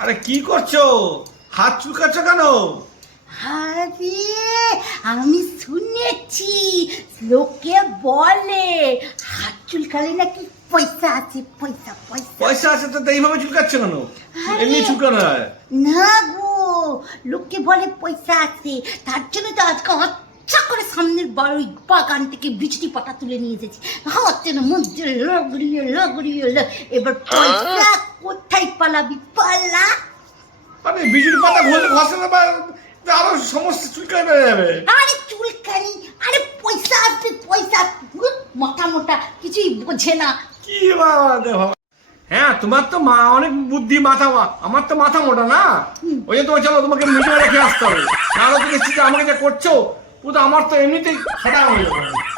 আরে কি করছ? হাত চুলকাচ্ছ কেন? আরে আমি শুনেছি লোকে বলে হাত চুলকালে নাকি পয়সা আছে পয়সা পয়সা। পয়সা আছে তো এইভাবে চুলকাচ্ছ কেন। এমনি চুলকানো হয়। না গো লোকে বলে পয়সা আছে তার জন্য তো আজকে হচ্ছা করে সামনের বাড়ি বাগান থেকে বিচটি পাতা তুলে নিয়ে এসেছি। মধ্যে লগড়িয়ে লগড়িয়ে এবার পয়সা কোথায় পালাবি? পালা। মানে বিজুলি পাতা ঘষে আরও চুলকায় বেড়ে যাবে। আরে চুলকানি আরে পয়সা আসবে পয়সা। পুরো মোটা মোটা। কিছুই বোঝে না। কি বাবা হ্যাঁ তোমার তো মা অনেক বুদ্ধি মাথা মা- আমার তো মাথা মোটা না। ওই যে তোমার চলো তোমাকে মিটিয়ে রেখে আসতে হবে। নাহলে তো দেখছি যে আমাকে যা করছ পুরো আমার তো এমনিতেই খাটা হয়ে যাবে।